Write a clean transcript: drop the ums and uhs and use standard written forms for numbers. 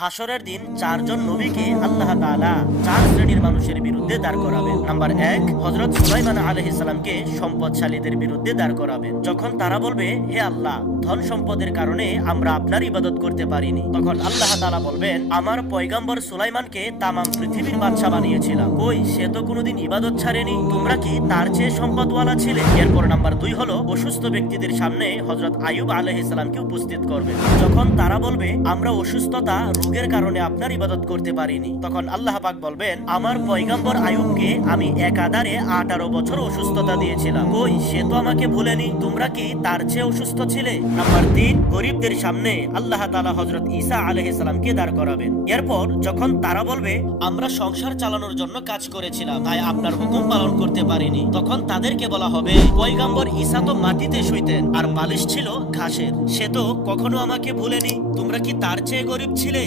হাসরের দিন চারজন নবীকে আল্লাহ তাআলা চার শ্রেণীর মানুষের বিরুদ্ধে দাঁড় করাবেন। নাম্বার ১, হযরত সুলাইমান আলাইহিস সালামকে সম্পদশালীদের বিরুদ্ধে দাঁড় করাবেন। যখন তারা বলবে, হে আল্লাহ, ধন সম্পদের কারণে আমরা আপনার ইবাদত করতে পারিনি, তখন আল্লাহ তাআলা বলবেন, আমার পয়গম্বর সুলাইমানকে তামাম পৃথিবীর বাদশা বানিয়েছিলাম, কই সে তো কোনোদিন ইবাদত ছাড়েনি, তোমরা কি তার চেয়ে সম্পদওয়ালা ছিলে? এরপর নাম্বার ২ হলো অসুস্থ ব্যক্তিদের সামনে হযরত আইয়ুব আলাইহিস সালামকে উপস্থিত করবেন। যখন তারা বলবে, আমরা অসুস্থতা রোগের কারণে আপনার ইবাদত করতে পারিনি, তখন আল্লাহ পাক বলবেন, আমার পয়গম্বর আইয়ুবকে আমি একাধারে ১৮ বছর অসুস্থতা দিয়েছিলাম, কই সে তো আমাকে ভুলেনি, তোমরা কি তার চেয়ে অসুস্থ ছিলে? নাম্বার ৩, গরিবদের সামনে আল্লাহ তাআলা হযরত ঈসা আলাইহিস সালামকে দাঁড় করাবেন। এরপর যখন তারা বলবে, আমরা সংসার চালানোর জন্য কাজ করেছিলাম, তাই আপনার হুকুম পালন করতে পারিনি, তখন তাদেরকে বলা হবে, পয়গম্বর ঈসা তো মাটিতে শুইতেন আর বালিশ ছিল ঘাসের, সে তো কখনো আমাকে ভুলেনি, তোমরা কি তার চেয়ে গরিব ছিলে?